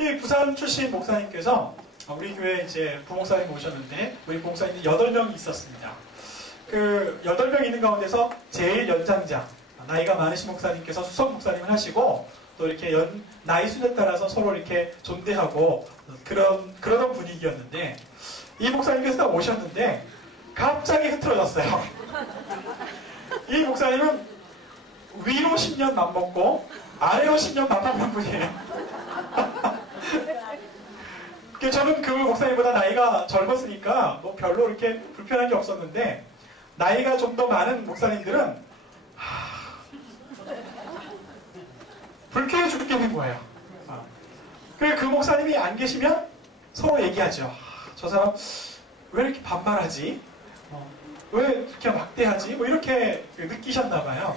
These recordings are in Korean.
이 부산 출신 목사님께서 우리 교회 이제 부목사님 오셨는데 우리 부목사님이 8명이 있었습니다. 그 8명 있는 가운데서 제일 연장자 나이가 많으신 목사님께서 수석 목사님을 하시고 또 이렇게 연, 나이 순에 따라서 서로 이렇게 존대하고 그런 그러던 분위기였는데 이 목사님께서 딱 오셨는데 갑자기 흐트러졌어요. 이 목사님은 위로 10년 맘먹고 아래로 10년 맘먹는 분이에요. 그 저는 그 목사님보다 나이가 젊었으니까 뭐 별로 이렇게 불편한 게 없었는데 나이가 좀 더 많은 목사님들은 하... 불쾌해 죽겠는 거예요. 아. 그, 그 목사님이 안 계시면 서로 얘기하죠. 하, 저 사람 왜 이렇게 반말하지? 어, 왜 이렇게 막대하지? 뭐 이렇게 느끼셨나 봐요.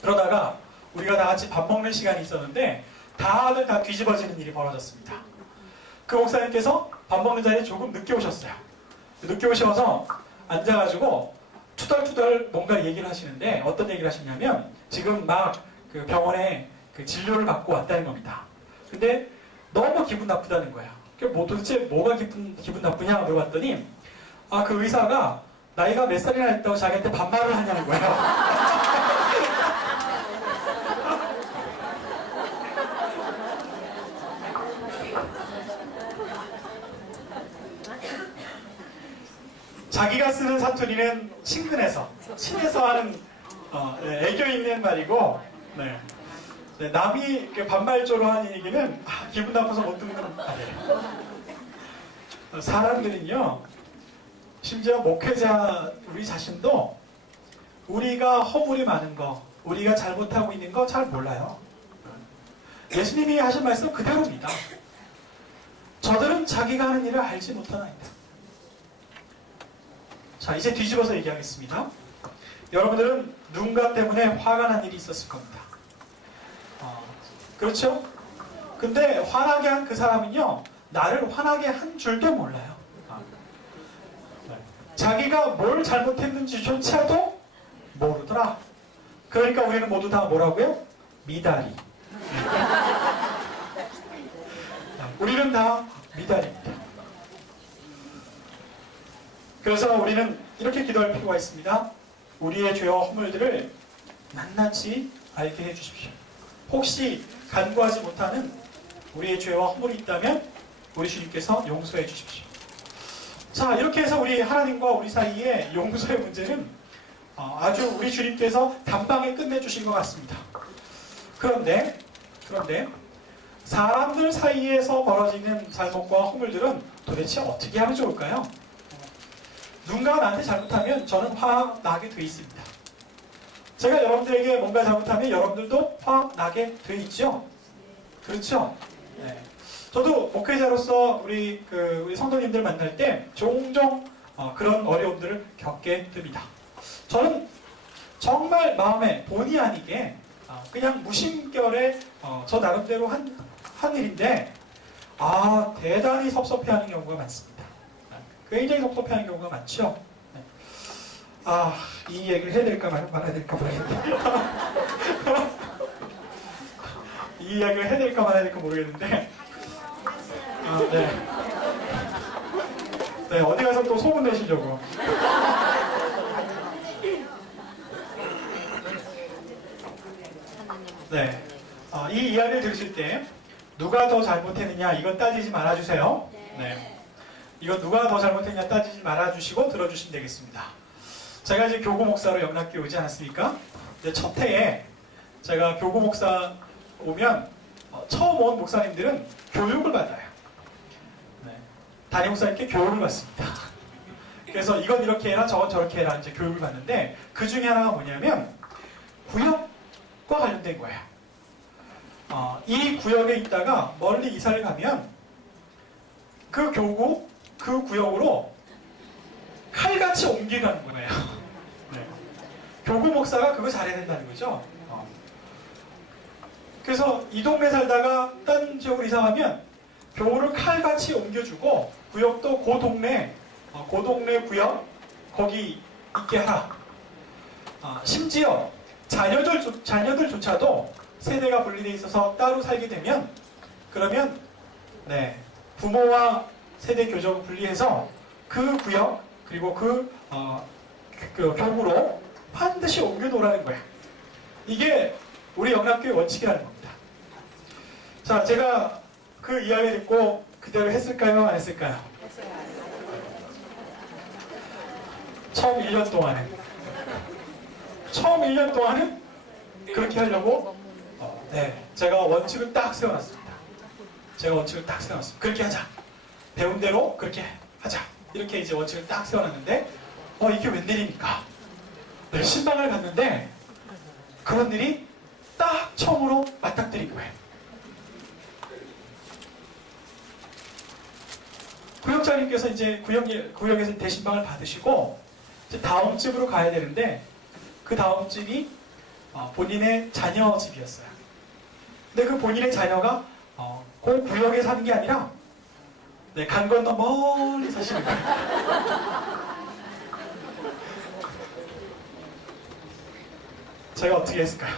그러다가 우리가 다 같이 밥 먹는 시간이 있었는데 다들 다 뒤집어지는 일이 벌어졌습니다. 그 목사님께서 밥 먹는 자리에 조금 늦게 오셨어요. 늦게 오셔서 앉아가지고 투덜투덜 뭔가 얘기를 하시는데 어떤 얘기를 하시냐면 지금 막 그 병원에 그 진료를 받고 왔다는 겁니다. 근데 너무 기분 나쁘다는 거예요. 뭐 도대체 뭐가 기분, 기분 나쁘냐 물어봤더니 아 그 의사가 나이가 몇 살이나 됐다고 자기한테 반말을 하냐는 거예요. 자기가 쓰는 사투리는 친근해서 친해서 하는 어, 네, 애교 있는 말이고 네. 네, 남이 반말조로 하는 얘기는 아, 기분 나빠서 못 듣는 말이에요. 어, 사람들은요 심지어 목회자 우리 자신도 우리가 허물이 많은 거 우리가 잘못하고 있는 거 잘 몰라요. 예수님이 하신 말씀 그대로입니다. 저들은 자기가 하는 일을 알지 못하나이다. 자, 이제 뒤집어서 얘기하겠습니다. 여러분들은 누군가 때문에 화가 난 일이 있었을 겁니다. 어, 그렇죠? 근데 화나게 한 그 사람은요, 나를 화나게 한 줄도 몰라요. 아, 네. 자기가 뭘 잘못했는지조차도 모르더라. 그러니까 우리는 모두 다 뭐라고요? 미다리. 우리는 다 미달입니다. 그래서 우리는 이렇게 기도할 필요가 있습니다. 우리의 죄와 허물들을 낱낱이 알게 해주십시오. 혹시 간구하지 못하는 우리의 죄와 허물이 있다면 우리 주님께서 용서해 주십시오. 자, 이렇게 해서 우리 하나님과 우리 사이의 용서의 문제는 어, 아주 우리 주님께서 단방에 끝내주신 것 같습니다. 그런데, 그런데, 사람들 사이에서 벌어지는 잘못과 허물들은 도대체 어떻게 하면 좋을까요? 누군가가 나한테 잘못하면 저는 화 나게 돼 있습니다. 제가 여러분들에게 뭔가 잘못하면 여러분들도 화 나게 돼 있죠? 그렇죠? 네. 저도 목회자로서 우리 그 우리 성도님들 만날 때 종종 어, 그런 어려움들을 겪게 됩니다. 저는 정말 마음에 본의 아니게 어, 그냥 무심결에 어, 저 나름대로 한, 한 일인데 아 대단히 섭섭해하는 경우가 많습니다. 굉장히 섭섭해하는 경우가 많죠. 네. 아, 이 얘기를 해야 될까 말, 말아야 될까 모르겠는데. 이 이야기를 해야 될까 말아야 될까 모르겠는데. 아, 네. 네, 어디 가서 또 소문 내시려고. 네. 어, 이 이야기를 들으실 때 누가 더 잘못했느냐 이건 따지지 말아주세요. 네. 이거 누가 더 잘못했냐 따지지 말아주시고 들어주시면 되겠습니다. 제가 이제 교구 목사로 영락교에 오지 않았습니까? 근데 첫 해에 제가 교구 목사 오면 어, 처음 온 목사님들은 교육을 받아요. 네. 담임 목사님께 교육을 받습니다. 그래서 이건 이렇게 해라 저건 저렇게 해라 이제 교육을 받는데 그 중에 하나가 뭐냐면 구역과 관련된 거예요. 어, 이 구역에 있다가 멀리 이사를 가면 그 교구 그 구역으로 칼같이 옮기가는 거예요. 네. 교구 목사가 그거 잘해야 된다는 거죠. 어. 그래서 이 동네 살다가 딴 지역으로 이사가면 교구를 칼같이 옮겨주고 구역도 그 동네 어, 그 동네 구역 거기 있게 하라. 어, 심지어 자녀들 자녀들조차도 세대가 분리돼 있어서 따로 살게 되면 그러면 네, 부모와 세대 교정을 분리해서 그 구역 그리고 그, 어, 그, 그 교구로 반드시 옮겨 놓으라는 거야. 이게 우리 영락교의 원칙이라는 겁니다. 자, 제가 그 이야기 듣고 그대로 했을까요? 안 했을까요? 처음 1년 동안은 처음 1년 동안은 그렇게 하려고 어, 네, 제가 원칙을 딱 세워놨습니다. 제가 원칙을 딱 세워놨습니다. 그렇게 하자. 배운 대로 그렇게 하자. 이렇게 이제 원칙을 딱 세워놨는데 어 이게 웬일입니까? 네, 신방을 갔는데 그런 일이 딱 처음으로 맞닥뜨린 거예요. 구역장님께서 이제 구역, 구역에서 대신방을 받으시고 다음 집으로 가야 되는데 그 다음 집이 어, 본인의 자녀 집이었어요. 근데 그 본인의 자녀가 어, 그 구역에 사는 게 아니라 네, 간 건너 멀리 사시는 거예요. 제가 어떻게 했을까요?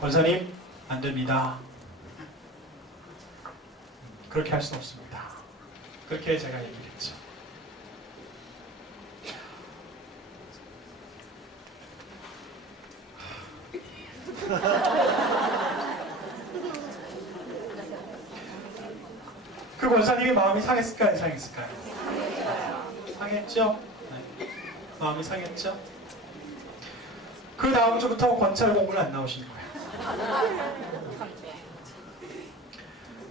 권사님, 안 됩니다. 그렇게 할 수 없습니다. 그렇게 제가 얘기를 했죠. 그 권사님의 마음이 상했을까요? 안 상했을까요? 상했죠? 네. 마음이 상했죠? 그 다음 주부터 권찰 공부를 안 나오시는 거예요.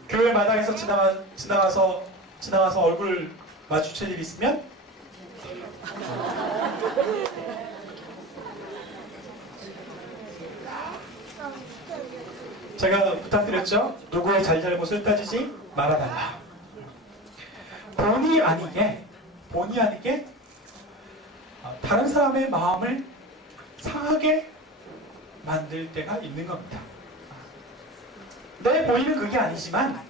교회 마당에서 지나가, 지나가서 지나가서 얼굴 마주칠 일 있으면 제가 부탁드렸죠. 누구의 잘잘못을 따지지 말아달라. 본의 아니게 본의 아니게 어, 다른 사람의 마음을 상하게 만들 때가 있는 겁니다. 내 본인은 그게 아니지만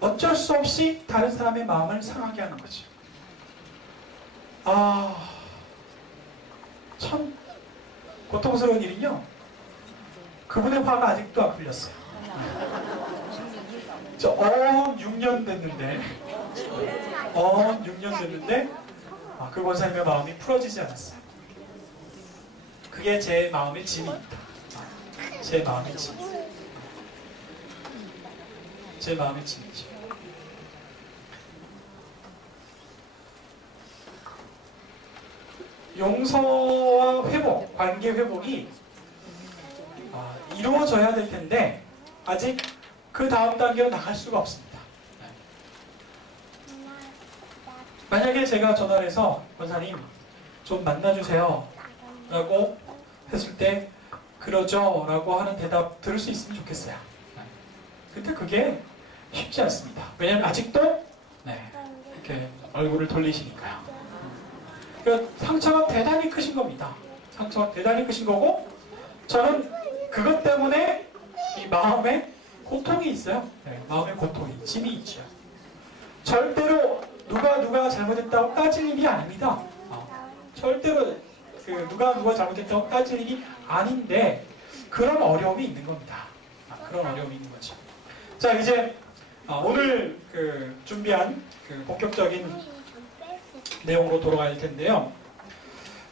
어쩔 수 없이 다른 사람의 마음을 상하게 하는 거죠. 아, 참 고통스러운 일은요. 그분의 화가 아직도 안 풀렸어요. 저언 6년 됐는데, 언 6년 됐는데, 아, 그 권사님의 마음이 풀어지지 않았어요. 그게 제 마음의 짐입니다. 아, 제 마음의 짐. 제 마음의 짐이죠. 용서와 회복, 관계 회복이 아, 이루어져야 될 텐데 아직 그 다음 단계로 나갈 수가 없습니다. 네. 만약에 제가 전화를 해서 권사님 좀 만나주세요 라고 했을 때 그러죠 라고 하는 대답 들을 수 있으면 좋겠어요. 네. 근데 그게 쉽지 않습니다. 왜냐하면 아직도 네, 이렇게 얼굴을 돌리시니까요. 그러니까 상처가 대단히 크신 겁니다. 상처가 대단히 크신 거고 저는 그것 때문에 이 마음에 고통이 있어요. 네, 마음에 고통이 짐이 있죠. 절대로 누가 누가 잘못했다고 따질 일이 아닙니다. 어, 절대로 그 누가 누가 잘못했다고 따질 일이 아닌데 그런 어려움이 있는 겁니다. 아, 그런 어려움이 있는 거죠. 자 이제 어, 오늘 그 준비한 그 본격적인 내용으로 돌아갈 텐데요.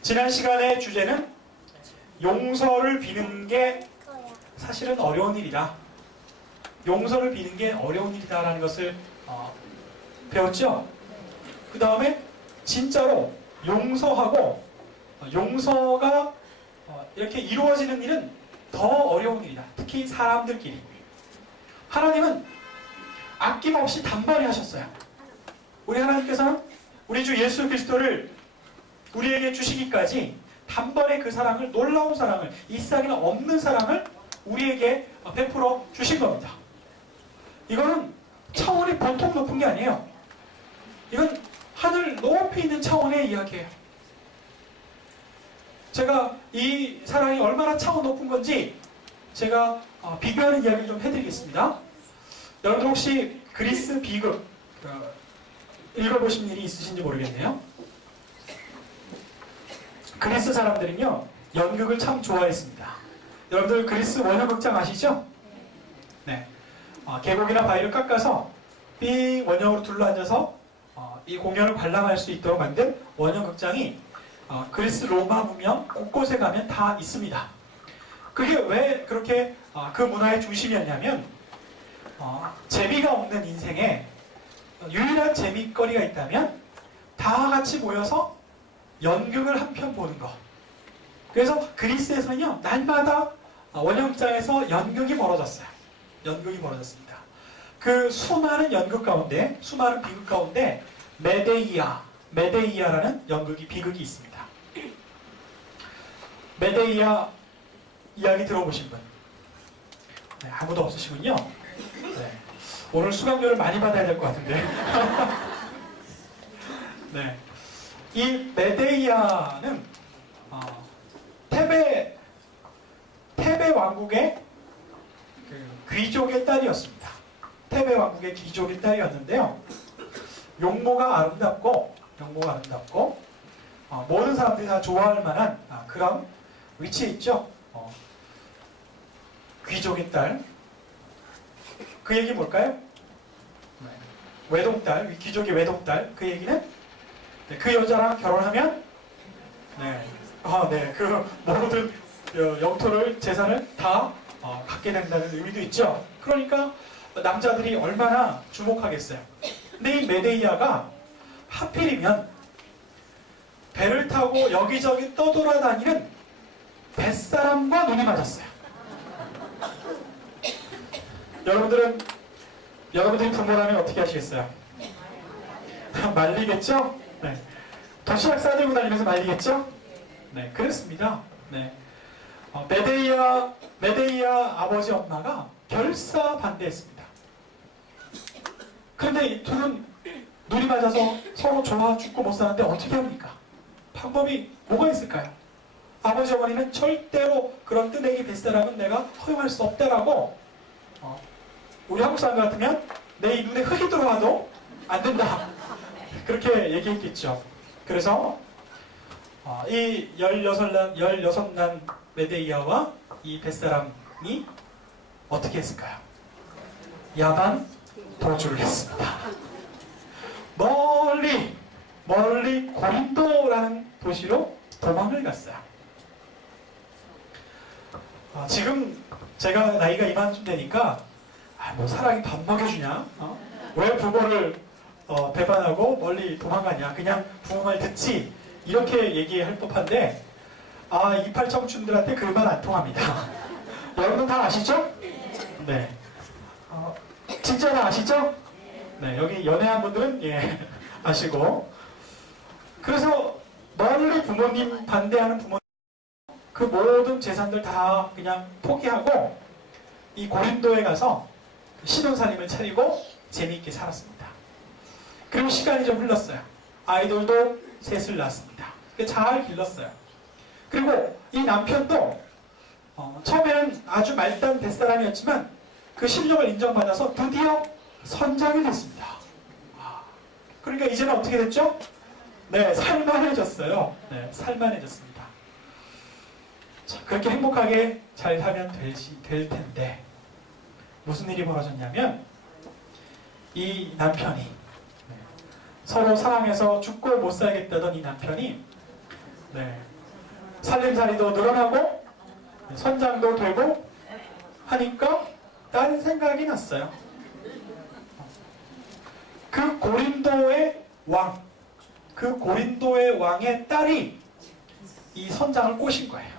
지난 시간의 주제는 용서를 비는 게 사실은 어려운 일이다. 용서를 비는 게 어려운 일이다라는 것을 어, 배웠죠. 그 다음에 진짜로 용서하고 어, 용서가 어, 이렇게 이루어지는 일은 더 어려운 일이다. 특히 사람들끼리. 하나님은 아낌없이 단번에 하셨어요. 우리 하나님께서는 우리 주 예수 그리스도를 우리에게 주시기까지 단번에 그 사랑을 놀라운 사랑을 이싹이나 없는 사랑을 우리에게 베풀어 주신 겁니다. 이거는 차원이 보통 높은 게 아니에요. 이건 하늘 높이 있는 차원의 이야기예요. 제가 이 사랑이 얼마나 차원 높은 건지 제가 어, 비교하는 이야기를 좀 해드리겠습니다. 여러분 혹시 그리스 비극 어, 읽어보신 일이 있으신지 모르겠네요. 그리스 사람들은요 연극을 참 좋아했습니다. 여러분들 그리스 원효극장 아시죠? 네. 어, 계곡이나 바위를 깎아서 삥 원형으로 둘러앉아서 어, 이 공연을 관람할 수 있도록 만든 원형 극장이 어, 그리스 로마 문명 곳곳에 가면 다 있습니다. 그게 왜 그렇게 어, 그 문화의 중심이었냐면 어, 재미가 없는 인생에 유일한 재미거리가 있다면 다 같이 모여서 연극을 한 편 보는 거. 그래서 그리스에서는요 날마다 어, 원형장에서 연극이 벌어졌어요. 연극이 벌어졌습니다. 그 수많은 연극 가운데 수많은 비극 가운데 메데이아 메데이아라는 연극이 비극이 있습니다. 메데이아 이야기 들어보신 분? 네, 아무도 없으시군요. 네. 오늘 수강료를 많이 받아야 될 것 같은데. 네. 이 메데이아는 어, 테베 테베 왕국의 그 귀족의 딸이었습니다. 테베 왕국의 귀족의 딸이었는데요. 용모가 아름답고 용모가 아름답고 어, 모든 사람들이 다 좋아할 만한 아, 그런 위치에 있죠. 어, 귀족의 딸. 그 얘기 뭘까요? 네. 외동딸, 귀족의 외동딸. 그 얘기는 네, 그 여자랑 결혼하면 네, 아, 네, 그 모든 어, 영토를 재산을 다 어, 갖게 된다는 의미도 있죠. 그러니까 남자들이 얼마나 주목하겠어요. 근데 이 메데이아가 하필이면 배를 타고 여기저기 떠돌아다니는 뱃사람과 눈이 맞았어요. 여러분들은 여러분들이 부모라면 어떻게 하시겠어요? 말리겠죠? 네. 도시락 싸들고 다니면서 말리겠죠? 네, 그렇습니다. 네. 어, 메데이아 메데이아 아버지 엄마가 결사 반대했습니다. 그런데 이 둘은 눈이 맞아서 서로 좋아 죽고 못 사는데 어떻게 합니까? 방법이 뭐가 있을까요? 아버지 어머니는 절대로 그런 뜨내기 뱃사람은 내가 허용할 수 없다라고 어, 우리 한국 사람 같으면 내 이 눈에 흙이 들어와도 안 된다 그렇게 얘기했겠죠. 그래서 어, 이 16난, 16난 메데이아와 이 뱃사람이 어떻게 했을까요? 야반 도주를 했습니다. 멀리 멀리 고린도라는 도시로 도망을 갔어요. 아, 지금 제가 나이가 이만쯤 되니까 아, 뭐 사랑이 밥 먹여주냐? 어? 왜 부모를 어, 배반하고 멀리 도망가냐? 그냥 부모 말 듣지 이렇게 얘기할 법한데 아 이팔 청춘들한테 그 말 안 통합니다. 여러분 다 아시죠? 네. 어, 진짜 다 아시죠? 네 여기 연애한 분들은 예 아시고 그래서 멀리 부모님 반대하는 부모님 그 모든 재산들 다 그냥 포기하고 이 고린도에 가서 신혼살림을 차리고 재미있게 살았습니다. 그리고 시간이 좀 흘렀어요. 아이돌도 셋을 낳았습니다. 잘 길렀어요. 그리고 이 남편도 어, 처음에는 아주 말단 뱃사람이었지만 그 실력을 인정받아서 드디어 선장이 됐습니다. 아, 그러니까 이제는 어떻게 됐죠? 네, 살만해졌어요. 네, 살만해졌습니다. 자, 그렇게 행복하게 잘 살면 되지, 될 텐데 무슨 일이 벌어졌냐면 이 남편이 네, 서로 사랑해서 죽고 못 살겠다던 이 남편이 네, 살림살이도 늘어나고 선장도 되고 하니까 딴 생각이 났어요. 그 고린도의 왕, 그 고린도의 왕의 딸이 이 선장을 꼬신 거예요.